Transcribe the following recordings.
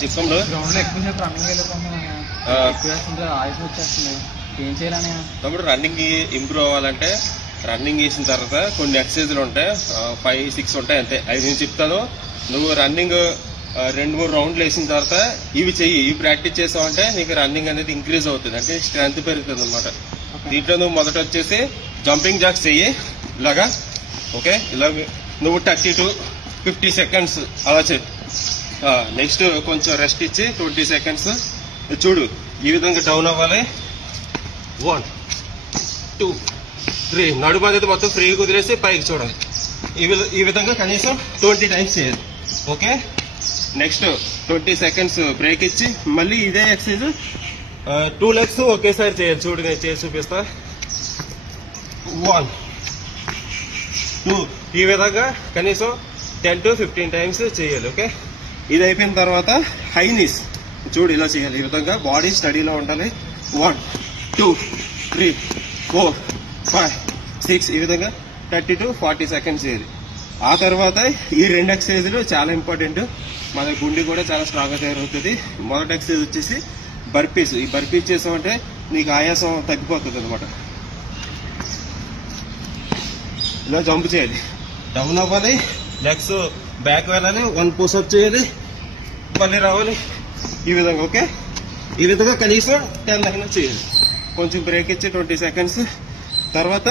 చెప్పండి. గ్రౌండ్ లో ఎక్కువసేపు రన్నింగ్ వెళ్ళిపోతున్నాను, ఆయుష్ వచ్చేస్తుంది, ఏం చేయాలనే? తమ్ముడు రన్నింగ్ ఇంప్రూవ్ అవ్వాలంటే రన్నింగ్ చేసిన తర్వాత కొన్ని ఎక్సర్సైజులు ఉంటాయి, 5-6 ఉంటాయి అంతే. అవి నేను చెప్తాను. నువ్వు రన్నింగ్ 2-3 రౌండ్లు వేసిన తర్వాత ఇవి చెయ్యి. ఇవి ప్రాక్టీస్ చేసావంటే నీకు రన్నింగ్ అనేది ఇంక్రీజ్ అవుతుంది, అంటే స్ట్రెంత్ పెరుగుతుంది అనమాట. దీంట్లో నువ్వు మొదట వచ్చేసి జంపింగ్ జాక్స్ చెయ్యి ఇలాగా. ఓకే, ఇలా నువ్వు 30 to 50 seconds అలా చెయ్యి. నెక్స్ట్ కొంచెం రెస్ట్ ఇచ్చి 20 seconds చూడు. ఈ విధంగా డౌన్ అవ్వాలి. 1 2 3 నడుము అనేది మొత్తం ఫ్రీగా కుదిరేసి పైకి చూడాలి. ఈ విధంగా కనీసం 20 times చేయాలి. ఓకే, నెక్స్ట్ 20 seconds బ్రేక్ ఇచ్చి మళ్ళీ ఇదే ఎక్సర్సైజ్ 2 legs ఒకేసారి చేయాలి. చూడు, నేను చేసి చూపిస్తా. 1 2 ఈ విధంగా కనీసం 10 to 15 times చేయాలి. ఓకే, ఇది అయిపోయిన తర్వాత హై నీస్ చూడు ఇలా చేయాలి. ఈ విధంగా బాడీ స్టడీలో ఉండాలి. 1 2 3 4 5 6 ఈ విధంగా 30 to 40 seconds చేయాలి. ఆ తర్వాత ఈ 2 ఎక్సర్సైజులు చాలా ఇంపార్టెంట్. మన గుండె కూడా చాలా స్ట్రాంగ్గా తయారవుతుంది. మొదటి ఎక్సర్సైజ్ వచ్చేసి బర్పీస్. ఈ బర్పీస్ చేసామంటే నీకు ఆయాసం తగ్గిపోతుంది అనమాట. ఇలా జంప్ చేయాలి, డౌన్ అవ్వాలి, లెగ్స్ బ్యాక్ వెళ్ళాలి, 1 పుషప్ చేయాలి, మళ్ళీ రావాలి. ఈ విధంగా. ఓకే, ఈ విధంగా కనీసం 10 అయినా చేయాలి. కొంచెం బ్రేక్ ఇచ్చి 20 seconds తర్వాత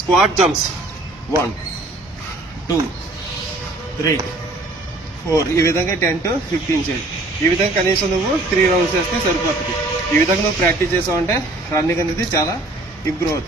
స్క్వాట్ జంప్స్ 1 2 3 4 ఈ విధంగా 10 to 15 చేయాలి. ఈ విధంగా కనీసం నువ్వు 3 rounds చేస్తే సరిపోతుంది. ఈ విధంగా నువ్వు ప్రాక్టీస్ చేసావంటే రన్నింగ్ అనేది చాలా ఇంప్రూవ్ అవుతుంది.